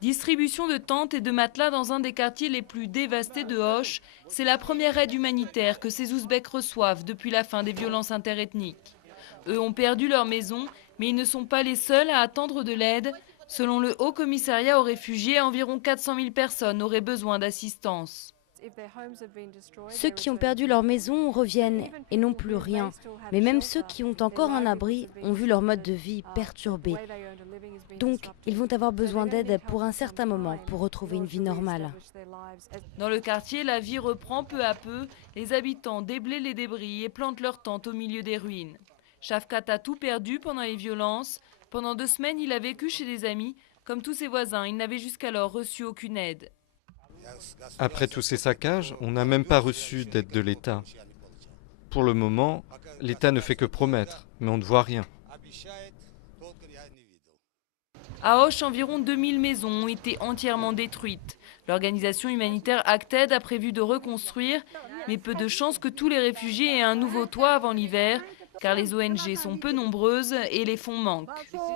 Distribution de tentes et de matelas dans un des quartiers les plus dévastés de Auch, c'est la première aide humanitaire que ces Ouzbeks reçoivent depuis la fin des violences interethniques. Eux ont perdu leur maison, mais ils ne sont pas les seuls à attendre de l'aide. Selon le Haut Commissariat aux réfugiés, environ 400 000 personnes auraient besoin d'assistance. Ceux qui ont perdu leur maison reviennent et n'ont plus rien. Mais même ceux qui ont encore un abri ont vu leur mode de vie perturbé. Donc, ils vont avoir besoin d'aide pour un certain moment pour retrouver une vie normale. Dans le quartier, la vie reprend peu à peu. Les habitants déblaient les débris et plantent leurs tentes au milieu des ruines. Shafkat a tout perdu pendant les violences. Pendant 2 semaines, il a vécu chez des amis. Comme tous ses voisins, il n'avait jusqu'alors reçu aucune aide. Après tous ces saccages, on n'a même pas reçu d'aide de l'État. Pour le moment, l'État ne fait que promettre, mais on ne voit rien. À Auch, environ 2000 maisons ont été entièrement détruites. L'organisation humanitaire Acted a prévu de reconstruire, mais peu de chances que tous les réfugiés aient un nouveau toit avant l'hiver, car les ONG sont peu nombreuses et les fonds manquent.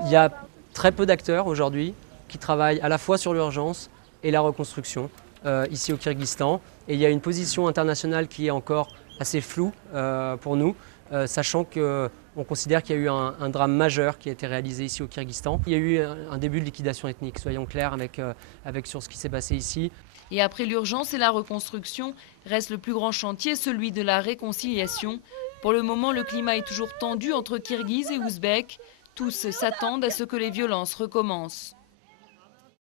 Il y a très peu d'acteurs aujourd'hui qui travaillent à la fois sur l'urgence et la reconstruction ici au Kyrgyzstan. Et il y a une position internationale qui est encore assez floue pour nous, sachant qu'on considère qu'il y a eu un drame majeur qui a été réalisé ici au Kyrgyzstan. Il y a eu un début de liquidation ethnique, soyons clairs avec sur ce qui s'est passé ici. Et après l'urgence et la reconstruction, reste le plus grand chantier, celui de la réconciliation. Pour le moment, le climat est toujours tendu entre Kirghizes et Ouzbeks. Tous s'attendent à ce que les violences recommencent.